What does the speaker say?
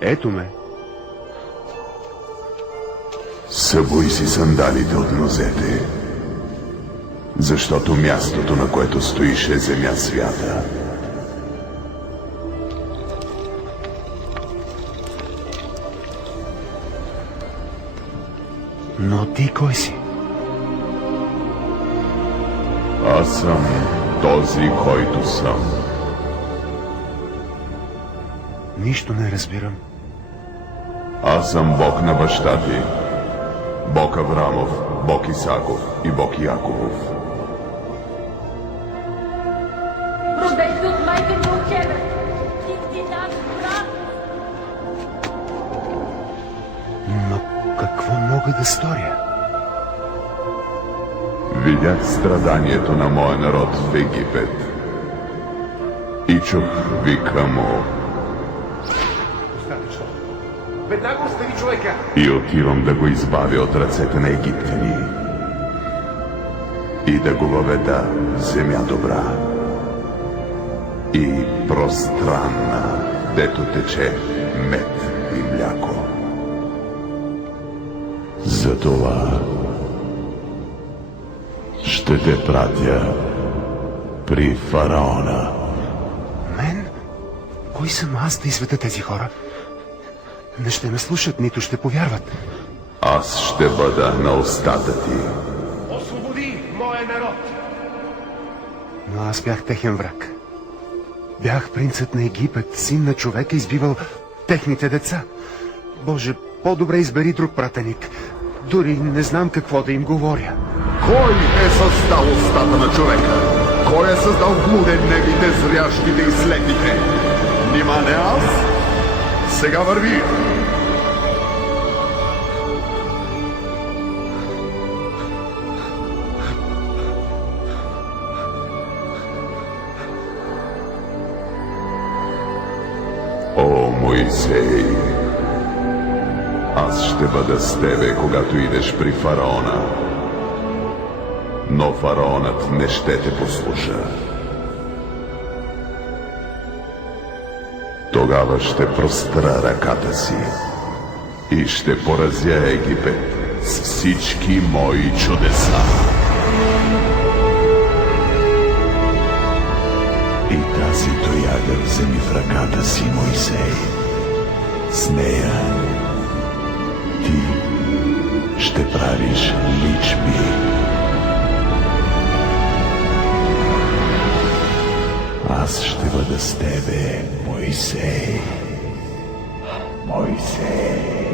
Ето ме. Събуй си сандалите от нозете, защото мястото, на което стоиш, е земя свята. Но ти кой си? Аз съм този, който съм. Нищо не разбирам. Аз съм Бог на баща ти, Бог Аврамов, Бог Исаков и Бог Яковов. Роден си от майка ни учена. Ти наш брат. Но какво мога да сторя? Видях страданието на моя народ в Египет и чух вика му. Веднага остави човека! И отивам да го избавя от ръцете на египтяни и да го въведа в земя добра и пространна, дето тече мед и мляко. Затова ще те пратя при фараона. Мен? Кой съм аз да изведа тези хора? Не ще ме слушат, нито ще повярват. Аз ще бъда на устата ти. Освободи моя народ! Но аз бях техен враг. Бях принцът на Египет, син на човека, избивал техните деца. Боже, по-добре избери друг пратеник. Дори не знам какво да им говоря. Кой е създал устата на човека? Кой е създал глуденевите, зрящите и слепите? Нима не аз? Сега върви! О, Моисей! Аз ще бъда с тебе, когато идеш при фараона. Но фараонът не ще те послуша. Тогава ще простра ръката си и ще поразя Египет с всички мои чудеса. И тази тояга вземи в ръката си, Моисей. С нея ти ще правиш личби. Аз ще бъда с тебе, Моисей. Моисей.